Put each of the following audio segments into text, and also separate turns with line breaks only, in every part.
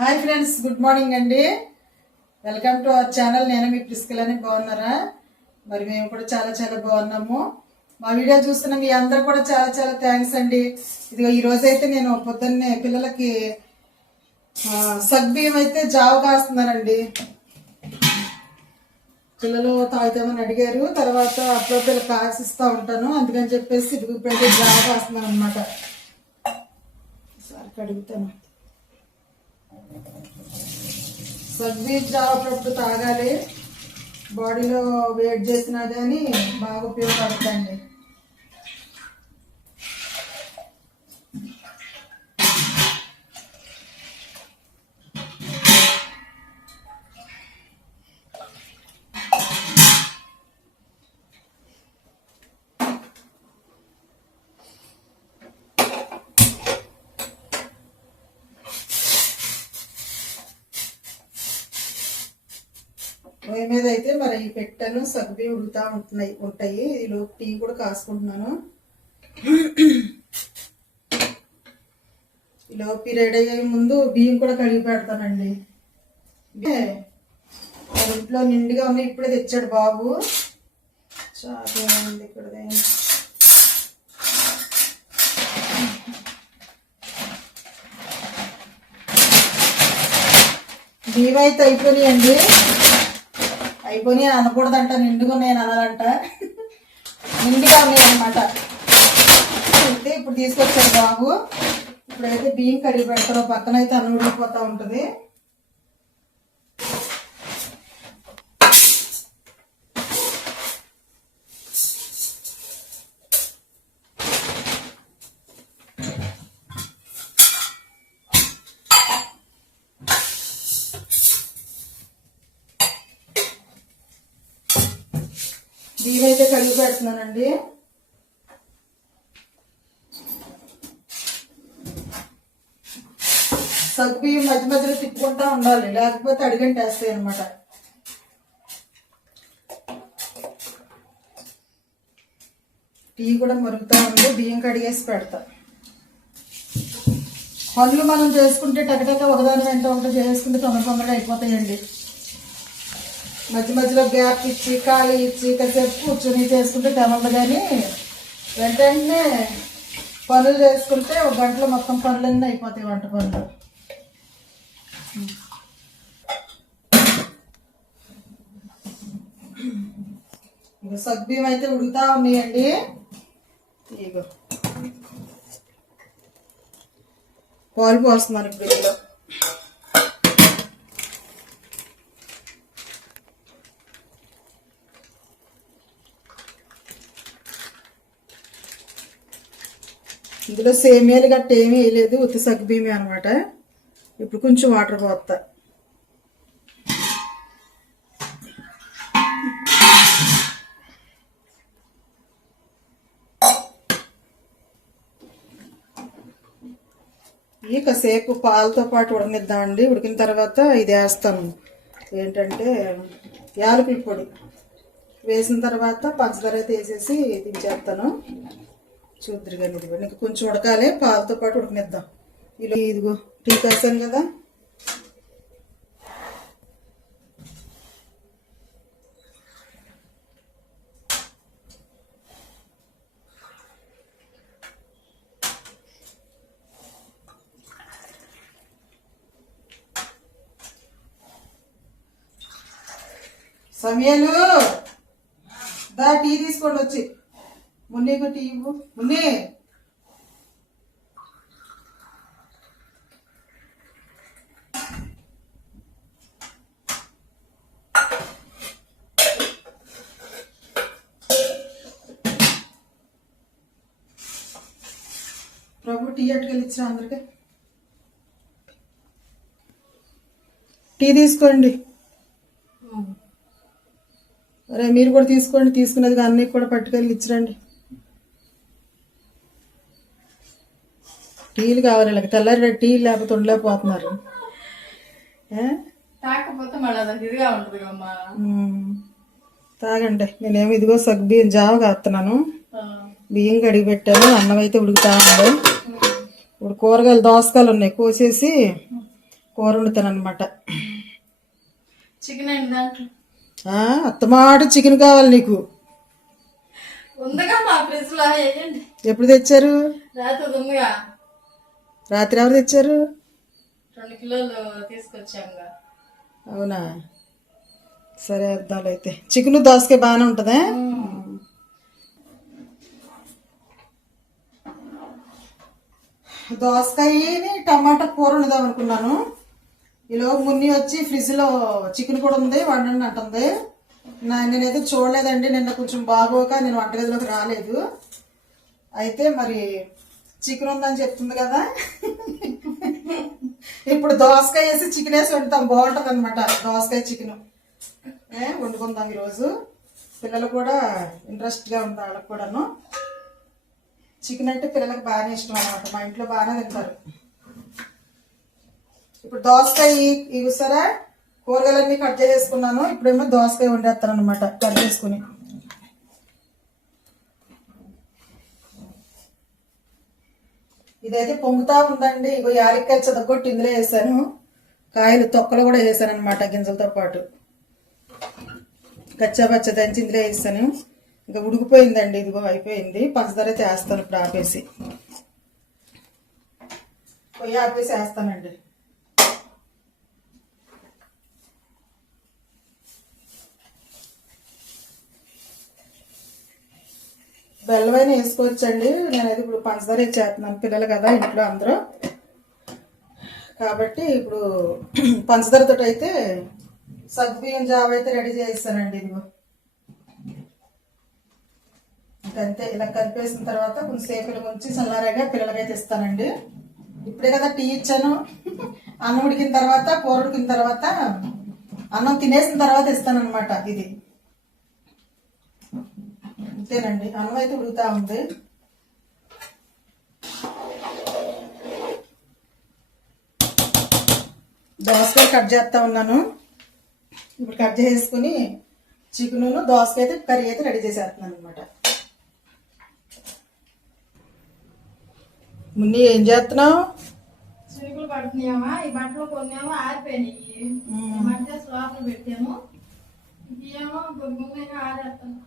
Hi friends good morning అండి. Welcome to our channel. నేను మీ ప్రిస్కిలని బాగున్నారా? మరి మేము కూడా చాలా చాలా బాగున్నాము. మా వీడియో చూస్తున్న మీ అందరు కూడా చాలా చాలా థ్యాంక్స్ అండి. ఇదిగో ఈరోజు అయితే నేను పొద్దున్నే పిల్లలకి సగ్బియ్యం అయితే జావ కాస్తున్నానండి. పిల్లలు తాగుతామని అడిగారు. తర్వాత అప్పుడప్పుడు కాసిస్తూ ఉంటాను. అందుకని చెప్పేసి ఇదిగో ఇప్పుడైతే జావ కాస్తున్నాను అనమాట సార్ అడుగుతాను. సగ్బీజ్ జావ తాగాలి. బాడీలో వెయిట్ చేసినా కానీ బాగా ఉపయోగపడుతుంది మీద అయితే మరి ఈ పెట్టాను సగ్బి ఉడుకుతా ఉంటున్నాయి ఉంటాయి. ఈలో టీ కూడా కాసుకుంటున్నాను. ఇలా రెడీ అయ్యే ముందు బియ్యం కూడా కడిగి పెడతానండి. ఇంట్లో నిండుగా ఉన్నాయి ఇప్పుడే తెచ్చాడు బాబు. చాలా ఉంది ఇక్కడ బియ్యం అయితే అయిపోయినాయండి. అయిపోయి నేను అనకూడదంట నిండుగా నేను అనాలంట. నిండుగా ఉన్నాయన్నమాట. అయితే ఇప్పుడు తీసుకొచ్చాను బాబు. ఇప్పుడైతే బియ్యం కడిగి పెడతారు పక్కన అయితే అన్నం ఉంటుంది. బియ్యం పెడుతున్నానండి. సగ్గు బియ్యం మధ్య మధ్యలో తిప్పుకుంటా ఉండాలి. లేకపోతే అడిగంటేస్తాయి అనమాట. టీ కూడా మరుగుతా ఉంది. బియ్యం కడిగేసి పెడతా. పనులు మనం చేసుకుంటే టకటక ఒకదాని వెంట ఒకటి చేసుకుంటే తొందర తొందరగా అయిపోతాయండి. మధ్య మధ్యలో గ్యాప్ ఇచ్చి ఖాళీ ఇచ్చి కాసేపు కూర్చొని చేసుకుంటే తెమలదు కానీ వెంటనే పనులు చేసుకుంటే ఒక గంటలో మొత్తం పనులన్నీ అయిపోతాయి వంట పనులు. ఇక సగ్బియ్యం అయితే ఉడుకుతా ఉన్నాయండి. ఇగో పాలు పోస్తున్నారు ఇప్పుడు ఇందులో సేమియాలు గట్ట ఏమీ వేయలేదు ఉత్తి సగ్బియ్యమే అనమాట ఇప్పుడు కొంచెం వాటర్ పోస్తా ఇవి కాసేపు పాలతో పాటు ఉడనిద్దామండి ఉడికిన తర్వాత ఇది వేస్తాను. ఏంటంటే యాలకుల పొడి. వేసిన తర్వాత పంచదార అయితే వేసేసి దించేస్తాను చూద్దరు కానీ ఇదిగో నీకు కొంచెం ఉడకాలి పాలతో పాటు ఉడికినిద్దాం. ఇలా ఇదిగో టీ కాసాను కదా. సమయాలు దా టీ తీసుకోండి వచ్చి. మున్నీకు టీ ఇవ్వు మున్నీ ప్రభు టీ అట్టుకెళ్ళి ఇచ్చిన అందరికి టీ తీసుకోండి అరే మీరు కూడా తీసుకోండి తీసుకున్నది అన్నీ కూడా పట్టుకెళ్ళి ఇచ్చిరండి టీలు కావాలి వీళ్ళకి. తెల్లారి టీలు లేకపోతే ఉండలేకపోతున్నారు. తాగండి. నేనేమో ఇదిగో సగ్గు బియ్యం జావ కాస్తున్నాను బియ్యం కడిగి పెట్టాను. అన్నం అయితే ఉడుకుతా ఉంది. ఇప్పుడు కూరగాయలు దోసకాయలు ఉన్నాయి. కోసేసి కూర వండుతాను అనమాట
చికెన్
అత్తమాట చికెన్ కావాలి నీకు. ఎప్పుడు తెచ్చారు?
రాత్రి
ఎవరు తెచ్చారు?
రెండు కిలోలు తీసుకొచ్చాంగా.
అవునా? సరే అద్దాలు అయితే. చికెన్ దోసకాయ బాగానే ఉంటుందా? దోసకాయని టమాటా కూర వండుదాం అనుకున్నాను. ఈలో మున్ని వచ్చి ఫ్రిడ్జ్లో చికెన్ కూడా ఉంది వండండి అంటుంది. నా నేనైతే చూడలేదండి నిన్న కొంచెం బాగోక నేను వంటగదిలోకి రాలేదు. అయితే మరి చికెన్ ఉందని చెప్తుంది కదా. ఇప్పుడు దోసకాయ వేసి చికెన్ వేసి వండుతాం. బాగుంటుంది అనమాట దోసకాయ చికెన్. ఏ వండుకుందాం ఈరోజు. పిల్లలు కూడా ఇంట్రెస్ట్గా ఉంది వాళ్ళకి కూడాను. చికెన్ అంటే పిల్లలకు బాగానే ఇష్టం అనమాట మా ఇంట్లో బాగానే తింటారు. ఇప్పుడు దోసకాయ ఇవి సరే కూరగాయలన్నీ కట్ చేసేసుకున్నాను ఇప్పుడేమో దోసకాయ వండేస్తాను అనమాట కట్ చేసుకుని. ఇదైతే పొంగుతా ఉందండి. ఇగో యాలక్కాయలు చదగొట్టి ఇందులో వేసాను. కాయలు తొక్కలు కూడా వేసాను అనమాట గింజలతో పాటు. కచ్చా పచ్చ దంచి ఇందులో వేసాను. ఇంకా ఉడికిపోయిందండి. ఇదిగో అయిపోయింది. పంచదార అయితే వేస్తాను ఇప్పుడు ఆపేసి. పొయ్యి ఆపేసి వేస్తానండి. బెల్లమైన వేసుకోవచ్చండి. నేనైతే ఇప్పుడు పంచదార చేస్తున్నాను పిల్లలు కదా ఇంట్లో అందరూ. కాబట్టి ఇప్పుడు పంచదారతో అయితే సగ్బియ్యం జావ అయితే రెడీ చేస్తానండి ఇదిగో. ఇంకంతే ఇలా కలిపేసిన తర్వాత కొంచెంసేపు ఇలా ఉంచి చల్లారాగా పిల్లలకైతే ఇస్తానండి. ఇప్పుడే కదా టీ ఇచ్చాను. అన్నం ఉడికిన తర్వాత కూర ఉడికిన తర్వాత అన్నం తినేసిన తర్వాత ఇస్తానమాట ఇది. అంతేనండి. అన్నం అయితే ఉడుకుతా ఉంది. దోసకాయ కట్ చేస్తా ఉన్నాను. ఇప్పుడు కట్ చేసుకుని చికెన్ దోసకాయ అయితే కర్రీ అయితే రెడీ చేసేస్తున్నాను అనమాట మున్ని ఏం చేస్తున్నావు?
చిరుకులు పడుతున్నాయమ్మా. ఈ బట్టలు కొన్నేమో ఆరిపోయినాయి. మధ్య లోపల పెట్టాము. కొన్ని ఉన్నాయి ఆరేస్తాను.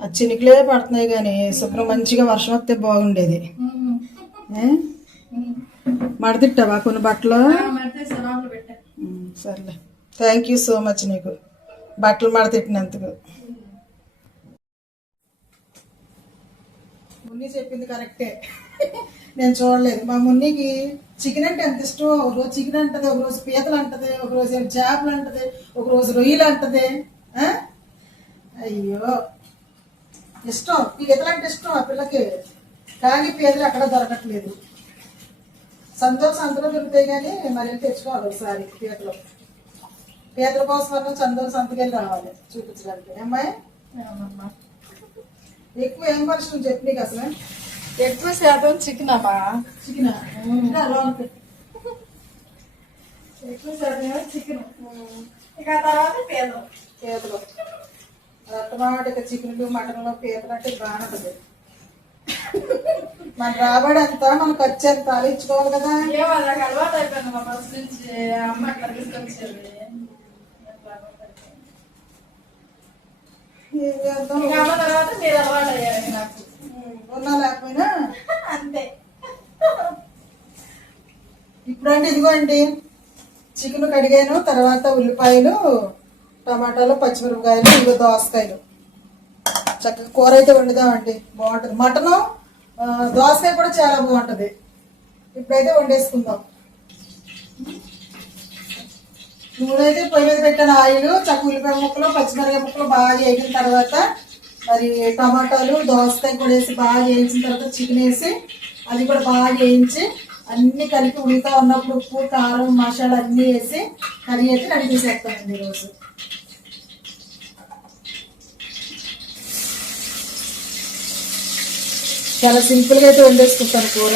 ఆ చినుకులే పడుతున్నాయి కానీ శుభ్రం మంచిగా వర్షం వస్తే బాగుండేది? మడతిట్టావా కొన్ని బట్టలు? సర్లే. థ్యాంక్ యూ సో మచ్ నీకు. బట్టలు మడతిట్టినందుకు మున్ని చెప్పింది కరెక్టే నేను చూడలేదు. మా మున్నికి చికెన్ అంటే ఎంత ఇష్టం ఒక రోజు చికెన్ అంటది ఒక రోజు పీతలు అంటది ఒక రోజు ఏమో చేపలు అంటది ఒక రోజు రొయ్యలు అంటది ఆ? అయ్యో. ఇష్టం. పీతలు అంటే ఇష్టం ఆ పిల్లకి? కానీ పీతలు ఎక్కడ దొరకట్లేదు. సంతోష సంతలో దొరుకుతాయి కానీ మరి తెచ్చుకోవాలి ఒకసారి పీతలు పీతల కోసం అన్న చందోలు సంతకెళ్ళి రావాలి చూపించడానికి. అమ్మాయి. ఎక్కువ ఏం మనుషులు చెప్పు నీకు అసలు?
ఎక్కువ శాతం చికెన్? అమ్మా
చికెన్
ఎక్కువ శాతం చికెన్. ఇక తర్వాత పేదలు.
పీతలు రత్తమాట చికెన్లు మటన్లు పీతలు అంటే బాగుంటుంది మన రాబడి ఎంత మన ఖర్చు ఎంత ఆలోచించుకోవాలి కదా?
అలవాటు అయిపోయింది మా ఫస్ట్ నుంచి. అమ్మ అట్లా తీసుకొచ్చేది తర్వాత మీరు అలవాటు అయ్యారు నాకు
ఉన్నా లేకపోయినా?
అంతే.
ఇప్పుడంటే ఇదిగోండి చికెన్ కడిగాను తర్వాత ఉల్లిపాయలు టమాటాలు పచ్చిమిరపకాయలు ఇవి దోసకాయలు. చక్కగా కూర అయితే వండుదామండి. బాగుంటుంది. మటను దోసకాయ కూడా చాలా బాగుంటుంది. ఇప్పుడైతే వండేసుకుందాం. నూనె అయితే పొయ్యి మీద పెట్టిన. ఆయిల్ చక్క ఉల్లిపాయ ముక్కలు పచ్చిమిరపకాయ ముక్కలు బాగా వేగిన తర్వాత మరి టమాటాలు దోసకాయ కూడా వేసి బాగా వేయించిన తర్వాత చికెన్ వేసి అది కూడా బాగా వేయించి అన్ని కలిపి ఉడతా ఉన్నప్పుడు ఉప్పు కారం మసాలా అన్నీ వేసి కర్రీ అయితే రెడీ ఈరోజు. చాలా సింపుల్గా అయితే వండేసుకుంటాను కూర.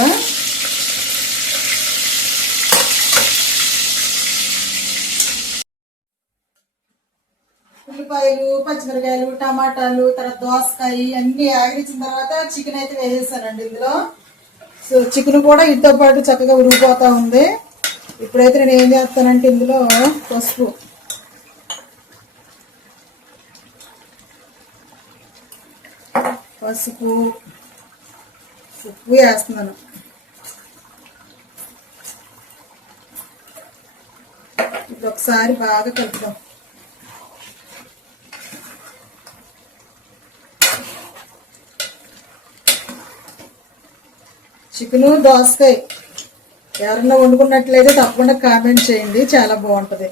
ఉల్లిపాయలు పచ్చిమిరకాయలు టమాటాలు తర్వాత దోసకాయ అన్ని ఆగిరించిన తర్వాత చికెన్ అయితే వేసేసానండి ఇందులో. సో చికెన్ కూడా వీటితో పాటు చక్కగా ఉరిగిపోతూ ఉంది. ఇప్పుడైతే నేను ఏం చేస్తానంటే ఇందులో పసుపు. పసుపు ఉప్పు వేస్తున్నాను. ఇప్పుడు ఒకసారి బాగా కలుపుదాం. చికెను దోసకాయ. ఎవరన్నా వండుకున్నట్లయితే తప్పకుండా కామెంట్ చేయండి. చాలా బాగుంటుంది.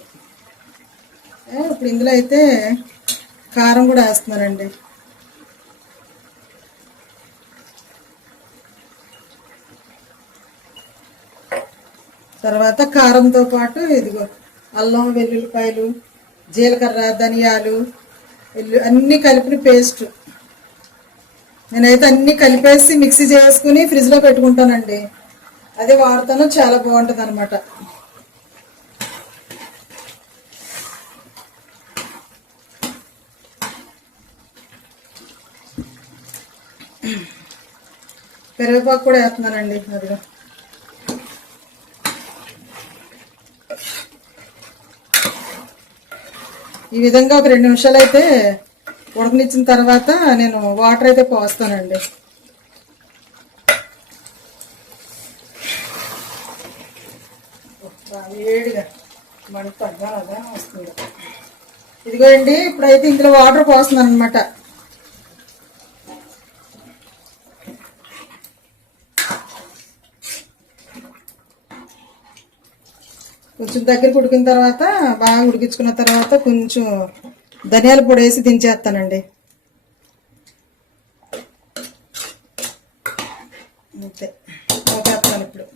ఇప్పుడు ఇందులో అయితే కారం కూడా వేస్తున్నానండి. తర్వాత కారంతో పాటు ఇదిగో అల్లం వెల్లుల్లిపాయలు జీలకర్ర ధనియాలు వెల్లు అన్నీ కలిపిన పేస్ట్. నేనైతే అన్ని కలిపేసి మిక్సీ చేసుకుని ఫ్రిడ్జ్లో పెట్టుకుంటానండి. అదే వాడతాను చాలా బాగుంటుంది అనమాట పెరుగుపాకు కూడా వేస్తున్నానండి అదిగా. ఈ విధంగా ఒక రెండు నిమిషాలు అయితే ఉడకనిచ్చిన తర్వాత నేను వాటర్ అయితే పోస్తానండి. వేడిగా మంట తగ్గాలగా వస్తుంది. ఇదిగోండి ఇప్పుడైతే ఇందులో వాటర్ పోస్తున్నాను అనమాట కొంచెం దగ్గర ఉడికిన తర్వాత బాగా ఉడికించుకున్న తర్వాత కొంచెం ధనియాల పొడి వేసి దించేస్తానండి. అంతే. పోగేస్తాను ఇప్పుడు.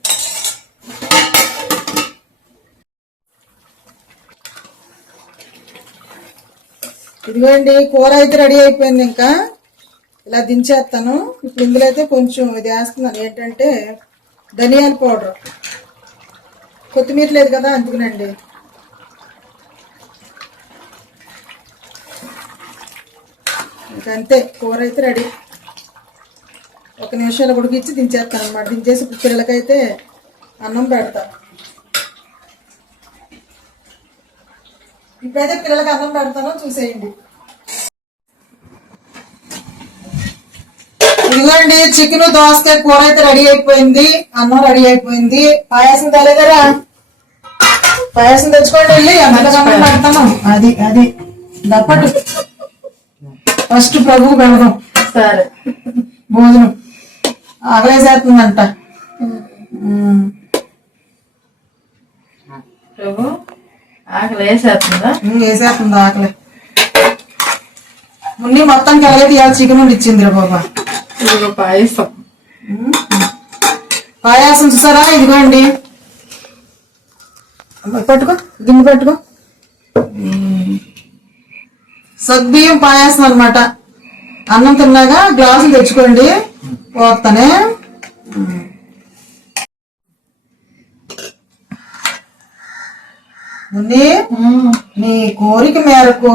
ఇదిగోండి కూర అయితే రెడీ అయిపోయింది ఇంకా. ఇలా దించేస్తాను. ఇప్పుడు ఇందులో అయితే కొంచెం ఇది వేస్తున్నాను. ఏంటంటే ధనియాల పౌడర్. కొత్తిమీర లేదు కదా అందుకునండి. ఇంకంతే అంతే కూర అయితే రెడీ. ఒక నిమిషాలు ఉడికిచ్చి దించేస్తాను అనమాట దించేసి ఇప్పుడు పిల్లలకైతే అన్నం పెడతా. ఇప్పుడైతే పిల్లలకి అన్నం పెడతానో చూసేయండి. ఇదిగోండి చికెన్ దోసకాయ కూర అయితే రెడీ అయిపోయింది. అన్నం రెడీ అయిపోయింది. పాయాసం తలేదరా? పాయాసం తెచ్చుకోండి వెళ్ళి అన్నలకు అన్నం పెడతాను. అది అది. దప్పటి ఫస్ట్ ప్రభు పెడదాం.
సరే.
భోజనం. ఆకలేసేస్తుందంట. ఉమ్.
ప్రభు ఆకలి
వేసేస్తుందా? ఆకలి. మున్ని మొత్తం కలిగేది ఇవాళ చికెన్ వండి ఇచ్చింది రా బాబా.
ఇదిగో పాయసం.
పాయాసం చూసారా? ఇదిగోండి. అమ్మ, పట్టుకో గిన్నె పట్టుకో. సగ్బియ్యం పాయాసం అన్నమాట. అన్నం తిన్నాగా గ్లాసులు తెచ్చుకోండి. పోతానే మున్ని నీ కోరిక మేరకు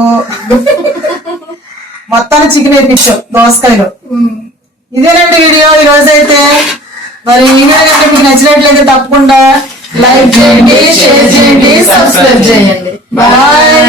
మొత్తాన్ని చికెన్ వేయించావు దోసకాయలు. ఇదేనండి వీడియో ఈ రోజు అయితే మరి ఈ వీడియో కనుక మీకు నచ్చినట్లయితే తప్పకుండా లైక్ చేయండి షేర్ చేయండి సబ్స్క్రైబ్ చేయండి. బాయ్